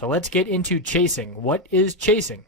So let's get into chasing. What is chasing?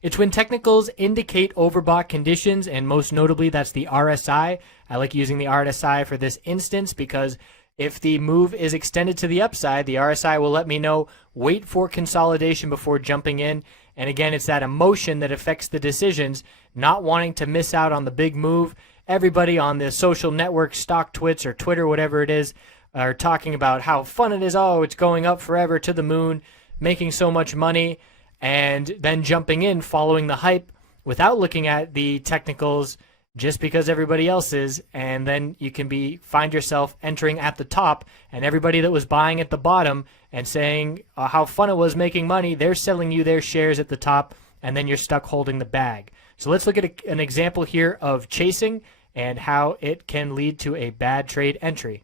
It's when technicals indicate overbought conditions, and most notably that's the RSI. I like using the RSI for this instance because if the move is extended to the upside, the RSI will let me know, wait for consolidation before jumping in. And again, it's that emotion that affects the decisions, not wanting to miss out on the big move. Everybody on the social network, stock twits or Twitter, whatever it is, are talking about how fun it is. Oh, it's going up forever to the moon, making so much money, and then jumping in following the hype without looking at the technicals just because everybody else is. And then you can find yourself entering at the top, and everybody that was buying at the bottom and saying how fun it was making money, they're selling you their shares at the top, and then you're stuck holding the bag. So let's look at an example here of chasing and how it can lead to a bad trade entry.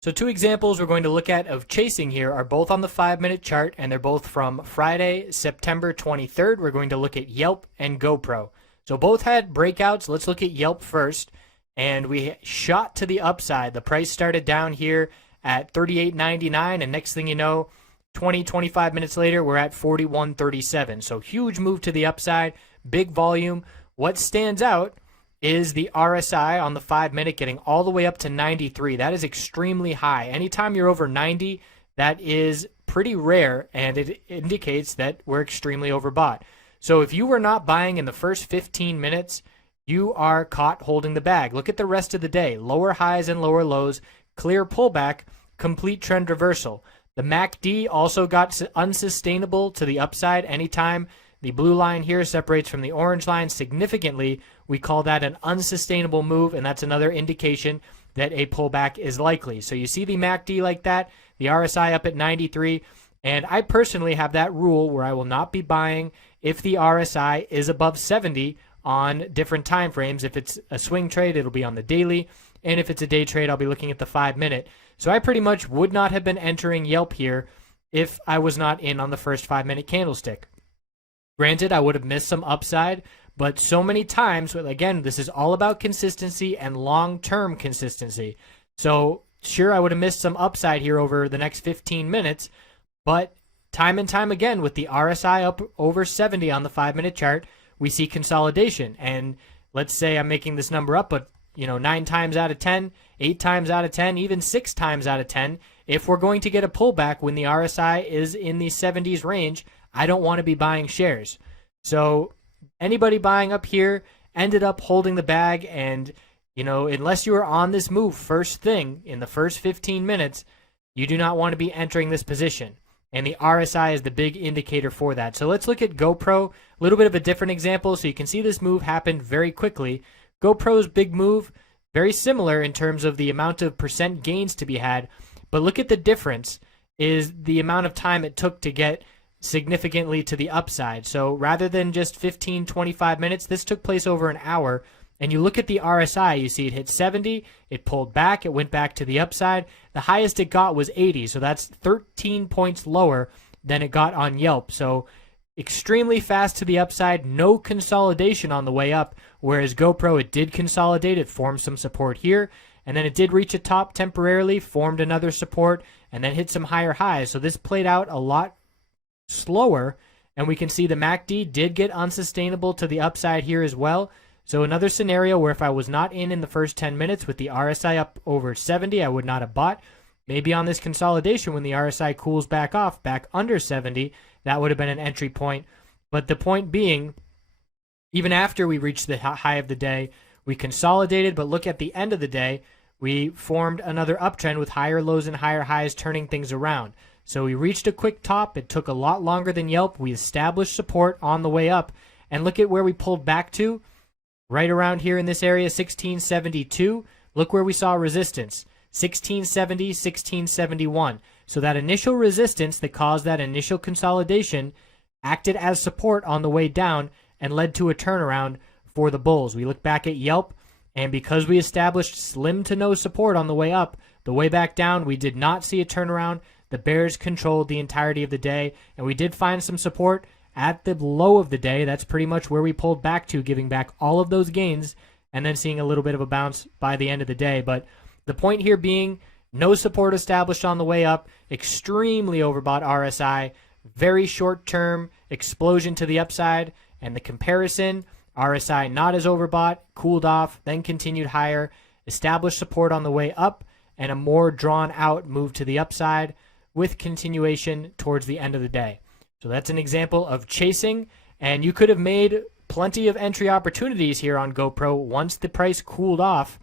So two examples we're going to look at of chasing here are both on the 5-minute chart, and they're both from Friday, September 23rd. We're going to look at Yelp and GoPro. So both had breakouts. Let's look at Yelp first. And we shot to the upside. The price started down here at $38.99, and next thing you know, 25 minutes later, we're at $41.37. So huge move to the upside, big volume. What stands out is the RSI on the 5-minute getting all the way up to 93. That is extremely high. Anytime you're over 90, that is pretty rare, and it indicates that we're extremely overbought. So if you were not buying in the first 15 minutes, you are caught holding the bag. Look at the rest of the day. Lower highs and lower lows, clear pullback, complete trend reversal. The MACD also got unsustainable to the upside. Anytime the blue line here separates from the orange line significantly, we call that an unsustainable move, and that's another indication that a pullback is likely. So you see the MACD like that, the RSI up at 93, and I personally have that rule where I will not be buying if the RSI is above 70 on different time frames. If it's a swing trade, it'll be on the daily, and if it's a day trade, I'll be looking at the 5-minute. So I pretty much would not have been entering Yelp here if I was not in on the first 5-minute candlestick. Granted, I would have missed some upside, but so many times, again, this is all about consistency and long-term consistency. So sure, I would have missed some upside here over the next 15 minutes, but time and time again, with the RSI up over 70 on the 5-minute chart, we see consolidation. And let's say I'm making this number up, but 9 times out of 10, 8 times out of 10, even 6 times out of 10, if we're going to get a pullback when the RSI is in the 70s range, I don't want to be buying shares. So anybody buying up here ended up holding the bag, and unless you are on this move first thing in the first 15 minutes, you do not want to be entering this position. And the RSI is the big indicator for that. So let's look at GoPro, a little bit of a different example so you can see this move happened very quickly. GoPro's big move, very similar in terms of the amount of percent gains to be had, but look at the difference is the amount of time it took to get significantly to the upside. So rather than just 15, 25 minutes, this took place over an hour. And you look at the RSI, you see it hit 70, it pulled back, it went back to the upside. The highest it got was 80, so that's 13 points lower than it got on Yelp. So extremely fast to the upside, no consolidation on the way up, whereas GoPro, it did consolidate, it formed some support here, and then it did reach a top temporarily, formed another support, and then hit some higher highs. So this played out a lot slower, and we can see the MACD did get unsustainable to the upside here as well. So another scenario where if I was not in the first 10 minutes with the RSI up over 70, I would not have bought. Maybe on this consolidation when the RSI cools back off, back under 70, that would have been an entry point. But the point being, even after we reached the high of the day, we consolidated, but look at the end of the day, we formed another uptrend with higher lows and higher highs turning things around. So we reached a quick top. It took a lot longer than Yelp. We established support on the way up. And look at where we pulled back to. Right around here in this area, 1672. Look where we saw resistance. 1670, 1671. So that initial resistance that caused that initial consolidation acted as support on the way down and led to a turnaround for the bulls. We look back at Yelp, and because we established slim to no support on the way up, the way back down, we did not see a turnaround. The bears controlled the entirety of the day, and we did find some support at the low of the day. That's pretty much where we pulled back to, giving back all of those gains and then seeing a little bit of a bounce by the end of the day. But the point here being, No support established on the way up, extremely overbought RSI, very short term explosion to the upside, and the comparison RSI not as overbought, cooled off, then continued higher, established support on the way up, and a more drawn out move to the upside with continuation towards the end of the day. So that's an example of chasing, and you could have made plenty of entry opportunities here on GoPro once the price cooled off,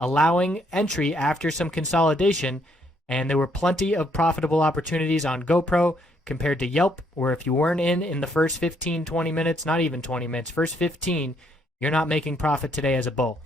allowing entry after some consolidation, and there were plenty of profitable opportunities on GoPro compared to Yelp, where if you weren't in the first 15, 20 minutes, not even 20 minutes, first 15, you're not making profit today as a bull.